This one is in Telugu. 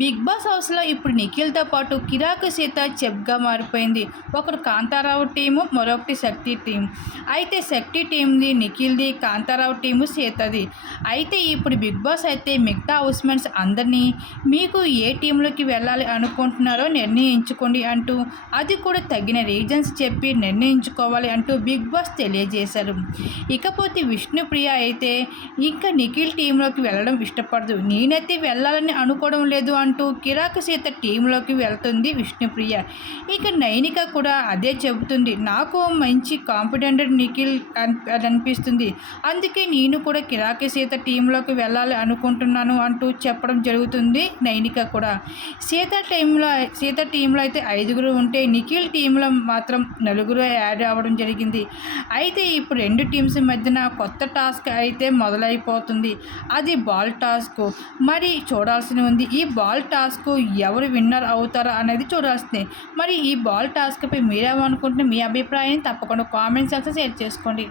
బిగ్ బాస్ హౌస్లో ఇప్పుడు నిఖిల్తో పాటు కిరాకు సీత చెప్గా మారిపోయింది. ఒకరు కాంతారావు టీము మరొకటి శక్తి టీం. అయితే శక్తి టీంది నిఖిల్ది కాంతారావు టీము సీతది. అయితే ఇప్పుడు బిగ్ బాస్ అయితే మిగతా హౌస్మెంట్స్ అందరినీ మీకు ఏ టీంలోకి వెళ్ళాలి అనుకుంటున్నారో నిర్ణయించుకోండి అంటూ అది కూడా తగిన రీజన్స్ చెప్పి నిర్ణయించుకోవాలి అంటూ బిగ్ బాస్ తెలియజేశారు. ఇకపోతే విష్ణుప్రియ అయితే ఇంకా నిఖిల్ టీంలోకి వెళ్ళడం ఇష్టపడదు. నేనైతే వెళ్ళాలని అనుకోవడం లేదు అంటూ కిరాక సీత టీంలోకి వెళ్తుంది విష్ణుప్రియ. ఇక నైనిక కూడా అదే చెబుతుంది. నాకు మంచి కాన్ఫిడెంట్ నిఖిల్ అని అనిపిస్తుంది. అందుకే నేను కూడా కిరాక సీత టీంలోకి వెళ్ళాలి అనుకుంటున్నాను అంటూ చెప్పడం జరుగుతుంది నైనిక కూడా. సీత టీంలో సీత టీంలో అయితే ఐదుగురు ఉంటే నిఖిల్ టీంలో మాత్రం నలుగురు యాడ్ అవ్వడం జరిగింది. అయితే ఇప్పుడు రెండు టీమ్స్ మధ్యన కొత్త టాస్క్ అయితే మొదలైపోతుంది. అది బాల్ టాస్క్. మరి చూడాల్సి ఉంది. ఈ బాల్ బాల్ టాస్క్ ఎవరు విన్నర్ అవుతారా అనేది చూడాల్సిందే. మరి ఈ బాల్ టాస్క్పై మీరేమనుకుంటున్న మీ అభిప్రాయం తప్పకుండా కామెంట్స్ అయితే షేర్ చేసుకోండి.